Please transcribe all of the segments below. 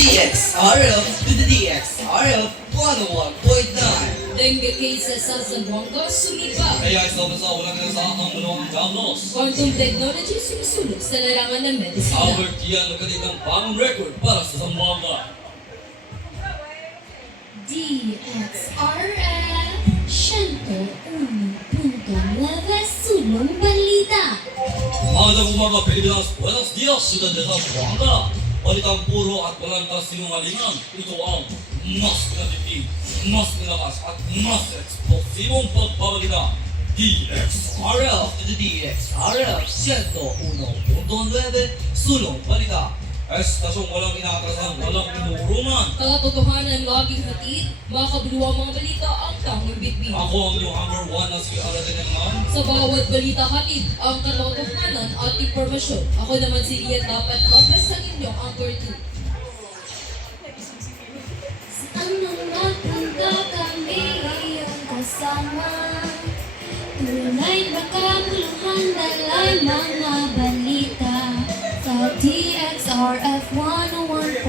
DXRF to the DXRF 101.9. Dengue cases sa Zamboanga sumipa. Kaya isa pa sa walang nasaakang mulong ang job loss. Quantum technology sumusulong sa larangan ng medisina. Albert Kian nagkalitang bagong record para sa Zamboanga. DXRF 101.9 Sulong Balita. Magandang umaga Pilipinas, buenos dias, Ciudad de Zamboanga. Balitang puro at walang kasinungalingan. Ito ang mas pinatipid, mas nilakas at mas eksplosibong pagbabalita. DXRF to the DXRF 101.9 Sulong Balita. Estasyong walang inaatrasan, walang pinurungan. Katotohanan laging hatid, makabuluhang mga balita ang tanging bitbit. Ako ang inyong number 1 na si Alatin naman. Sa bawat balita hatid, ang katotohanan at impormasyon. Ako naman si Rian Dapat Lopez ang inyong anchor 2. Ang maganda kami iyong kasama. Tunay makabuluhan na mga balita sa DXRF 101.9.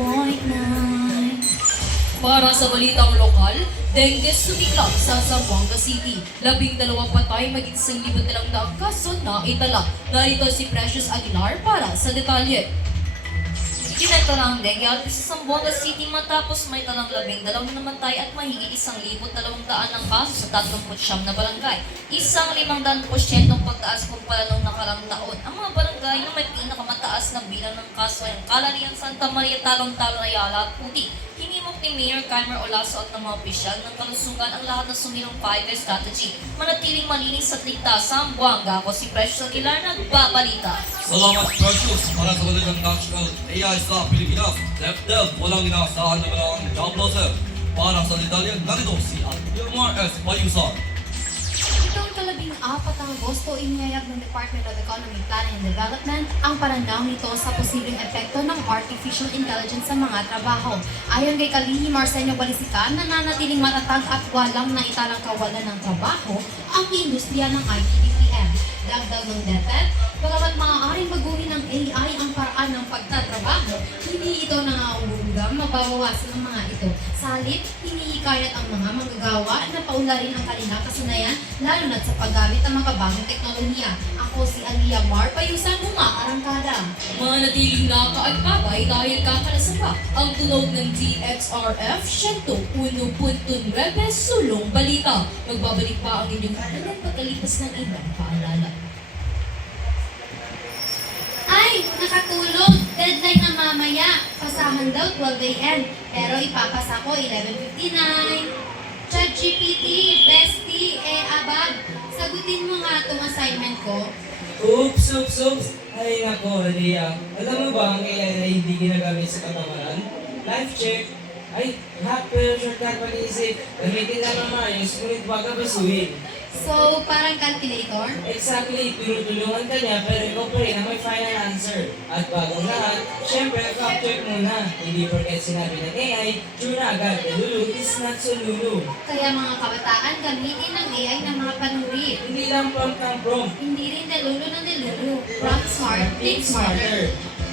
Para sa balitang lokal, dengue sumiklab sa Zamboanga City. 12 patay maging 1,200 kaso na itala. Narito si Precious Aguilar para sa detalye. Kinento na ang dengue outbreak sa Zamboanga City matapos may talang 12 namatay at mahigit 1,200 ang kaso sa 39 na barangay. 1,500% pagtaas kumpara noong nakarang taon. Ang mga barangay na may pinakamataas na bilang ng kaso ay ang Calarian, Santa Maria, Talon-Talon, Ayala at Puti. Hinimok ni Mayor Kaimer Olaso at ng mga opisyal ng kalusugan ang lahat ng sumilong 5-year strategy. Manatiling malinis at ligtas sa Zamboanga. Ako si Precious Aguilar, nagbabalita. Salamat Precious para sa balitang national AI sa Pilipinas. DepDev, walang inaasahan na walang job losses. Para sa detalye, narito si Adilmar S. Bayusan. Itong ika-14 ng Agosto, iniyayag ng Department of Economy, Planning and Development ang pananaw nito sa posibleng epekto ng artificial intelligence sa mga trabaho. Ayon kay Kalihi Marsenio Balisican, nananatiling matatag at walang naitalang kawalan ng trabaho ang industriya ng IT-BPM. Dagdag ng DepEd, bagamat maaaring baguhin ng AI ang paraan ng pagtatrabaho, hindi ito nangangahulugang mababawasan ang mga ito. Sa halip, hinihikayat ang mga manggagawa na paunlarin ang kanilang kasanayan, lalo na sa paggamit ng makabagong teknolohiya. Ako si Aliyah Mar Payusan, Arangkada. Manatiling naka at kabay dahil kakalasapa ang tunog ng DXRF 101.9 Sulong Balita. Magbabalik pa ang inyong kanalan pagkalipas ng ibang paalala. Ay, nakatulog! Deadline na mamaya. Pasahan daw 12 a.m. Pero ipapasa ko 11:59. ChatGPT, bestie, abag. Sagutin mo nga itong assignment ko. Oops. Ay nako, Ria. Alam mo ba ang AI na hindi ginagamit sa katamaran? Life check. Ay, pero shortcut pag-iisip. Gamitin lang ang maayos, ngunit wag abasuhin. So, parang calculator? Exactly, tinutulungan ka niya pero ikaw pa rin ang may final answer. At bagong lahat, syempre, fact-check muna. Hindi porket sinabi ng AI, true na agad. Lulu is not so lulu. Kaya mga kabataan, gamitin ng AI ng mga panuri. Hindi lang prompt ng prompt. Hindi rin delulu ng delulu. Prompt smart, think smarter.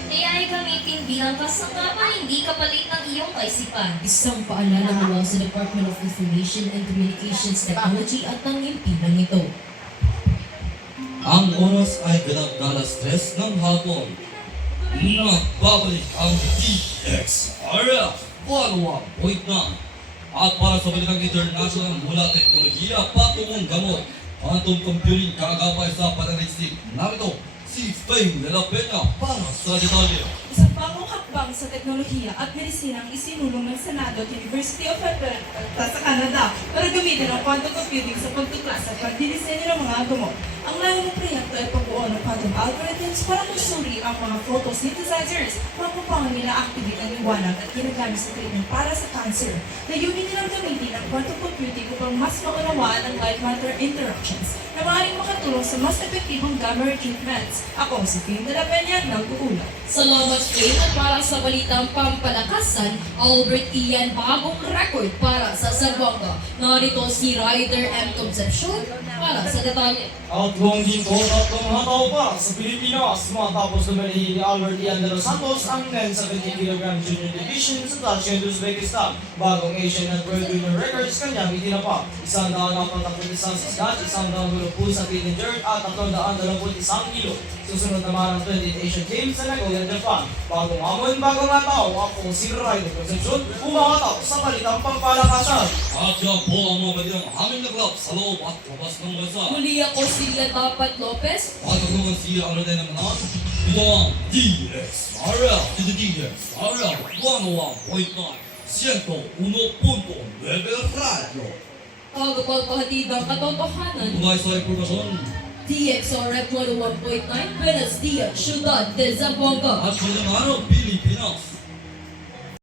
AI gamitin bilang kasangkapan, hindi kapalit ng iyong kaisipan. Isang paalala mula sa Department of Information and Communications Technology at ng impinan nito. Ang oras ay ganap-galas 3 ng hapon. Nagbabalik ang DXRF 101.9. At para sa balitang international mula teknolohiya patungong gamot, quantum computing kagabay sa pananaliksik. Narito si Faye de la Peña para sa detalye. Isang bagong hakbang sa teknolohiya at medisina ang isinulong ng Senado at University of Alberta sa Canada para gamitin ang quantum computing sa pagtuklas at pagdidisenyo ng mga gamot. Ang layo ng proyekto ay pagbuo ng quantum algorithms para masuri ang mga photosynthesizers, mapapangin nila activate ang liwanag at ginagamit sa treatment para sa cancer. Layunin nilang gamitin ang quantum computing upang mas maunawaan ang light matter interactions na maaaring makatulong sa mas epektibong gamma ray treatments. Ako si Faye de la Peña, nag-uulat. Salamat Faye at para sa balitang pampalakasan, Albert Ian bagong record para sa Zamboanga. Narito si Ryder M. Concepcion para sa detalye. Outgoing din ko, tatlong hataw para sa Pilipinas. Matapos lumalahi ni Albert Ian de los Santos ang 70kg Junior Division sa Tashkent, Uzbekistan. Bagong Asian at World Junior Records kanyang itinapa. 141 sa snatch, 120 sa clean and jerk at 321 kilo. Susunod naman ang 20th Asian Games sa Nagoya, Japan. Bagong hamon, bagong hataw. Ako si Ryder Concepcion, umahataw sa balitang pampalakasan. At yan po ang mga balitang aming naglap sa loob at labas ng bansa. Muli ako si Latapat Lopez. At tulungan si ano din naman na. Ito ang DXRF to the DXRF 101.9 101.9 Radio. Tagapagpahatid ang katotohanan. Tunay sa impormasyon DXRF 101.9 Buenos Dias, Ciudad de Zamboanga. at sa araw Pilipinas.